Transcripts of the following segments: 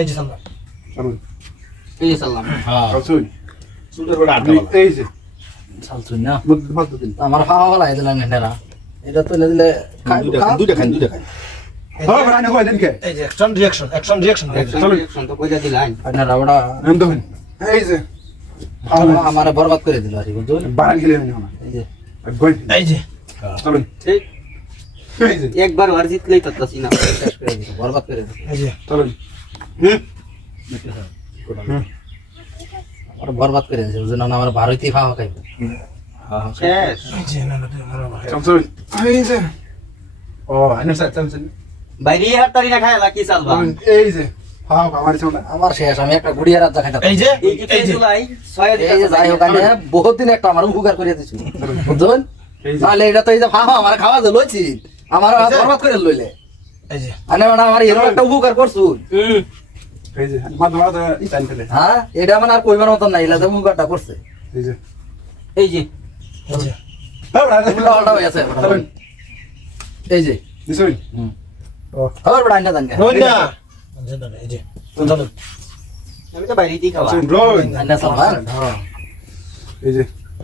এই যে সালমান। এই যে সালমান। হ্যাঁ। সুন্দর করে আটা এই যে। সালছুন না? বুদ্ধ দিন। আমার হাওয়া হলা দিলাম নেড়া এটা তো দিলে দুইটা খান দুইটা খান action reaction action reaction reaction তো কইরা দিলাম। না রাবড়া এই बर्बाद করে দিল আরে বুঝলি? বাড়া গেলে না এই যে। এই যে। হ্যাঁ। চলুন। ঠিক একবার ওয়ার জিতলেই তো তাসিনা। শেষ করে দিল বহুদিন একটা আমার উপকার করে দিচ্ছি বুঝলেন? তাহলে এটা তো এই যে হ্যাঁ, হ্যাঁ, আমার খাওয়া যে লইছি আমার বরবাদ করে লইলে। আরে মানে আমার এরকম একটা উপকার করছু। হ্যাঁ এটা আমার আর মতন নাই এলাকা উপকারটা করছে। এই যে।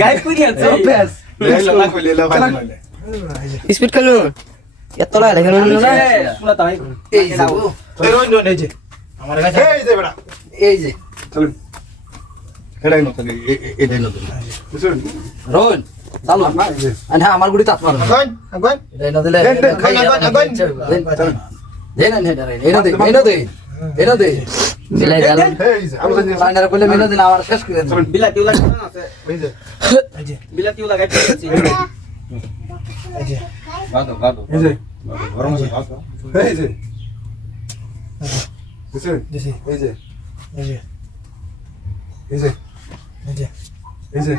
গাইড করি স্পিড কালো এত লা লাগে না না এই যে এই যে আমার গুড়ি তাত মারো গন গন দে এটা দে বিলাই গেল এই যে আলু জানি লাইনার কইলে মেনো দিন আমার শেষ করে দিন বিলাতি উলা আছে এই যে এই যে বিলাতি উলা গাইড করি আছে এই যে গাদো গাদো এই যে গরম আছে গাদো এই যে দিছুন দিছি এই যে এই যে এই যে এই যে এই যে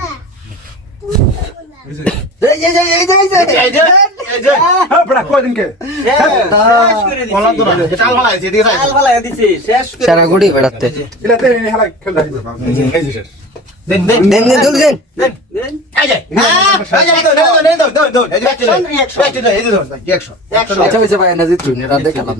এই যে এই যে এই যে এই যে সারা গুড়ি বেড়াতে আচ্ছা ভাই না জিতুন এটা দেখালাম